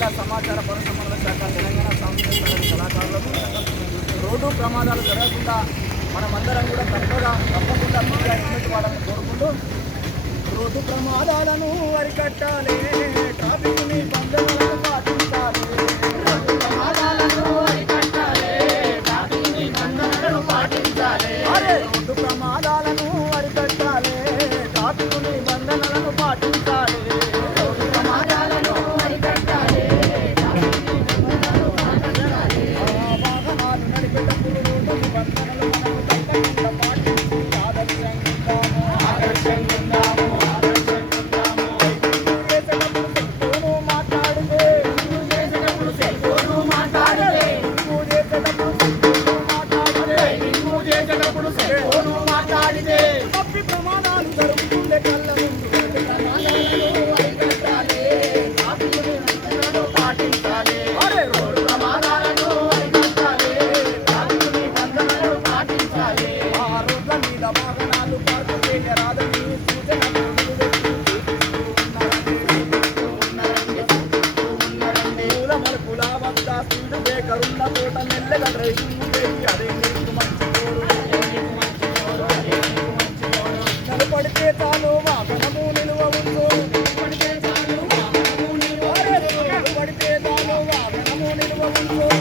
జిల్లా సమాచార పౌర సంబంధాల శాఖ తెలంగాణ సాంస్కృతిక కళాకారులకు రోడ్డు ప్రమాదాలు జరగకుండా మనమందరం కూడా తప్పకుండా మీడియా హెల్మెట్ వాడాలని కోరుకుంటూ రోడ్డు ప్రమాదాలను అరికట్టాలి, ట్రాఫిక్ నిబంధనలను పాటించాలి. రోడ్డు ప్రమాదాలను అరికట్టాలి, ట్రాఫిక్ నిబంధనలను పాటించాలి. రోడ్డు ప్రమాదాలను అరికట్టాలి, ట్రాఫిక్ నిబంధనలను పాటించాలి. రోడ్డు ప్రమాదాలను అరికట్టాలి, ట్రాఫిక్ నిబంధనలను పాటించాలి. వాహనాలు నడిపేటప్పుడు రోడ్డు నిబంధనలు మనము తప్పకుండా పాటించి ఆదర్శంగా ప్రమాణాలు జరుగుతుండే కళ్ళ ముందు పాటించాలి. రోడ్డు ప్రమాదాలను అరికట్టాలి, ట్రాఫిక్ నిబంధనలను పాటించాలి. ఆ రోడ్ల మీద వాహనాలు పార్కు చేయరాదని సూచన మూల మలుపుల వద్ద స్పీడ్ బ్రేకర్ ఉన్న చోట మెల్లగా డ్రైవింగ్ చేసి అదే నీకు మంచి నడపడితే చాలు వాహనం